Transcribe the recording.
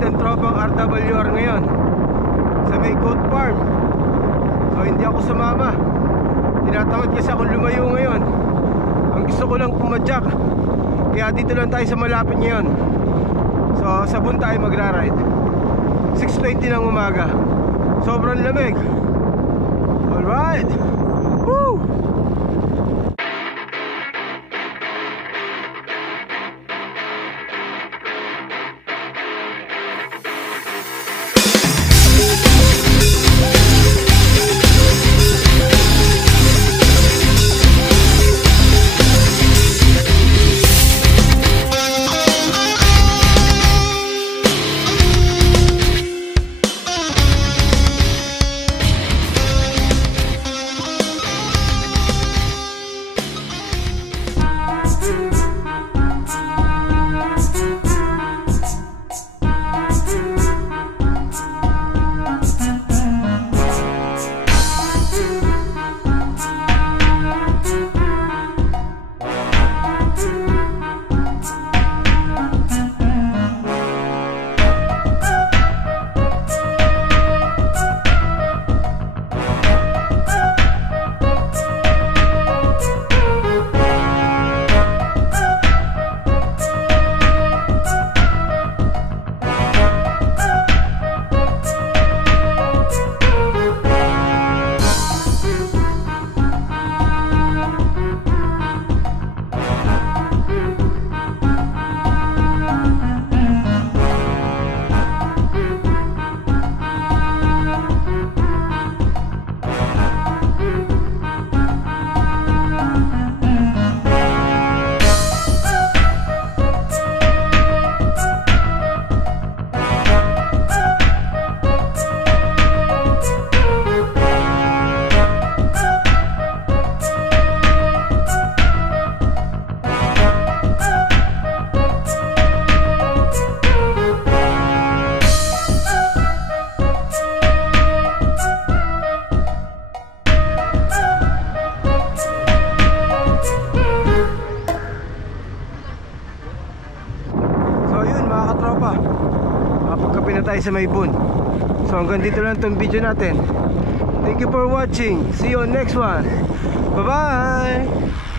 magre-ride ang tropang RWR ngayon sa may goat farm. So hindi ako sumama. Tinatamad kasi akong lumayo ngayon. Ang gusto ko lang pumadyak. Kaya dito lang tayo sa malapit ngayon. So sabon tayo magra-ride. 6:20 ng umaga. Sobrang lamig. Alright. Woo! Pagkape na tayo sa may Boon. So hanggang dito lang itong video natin. Thank you for watching. See you on next one. Bye bye.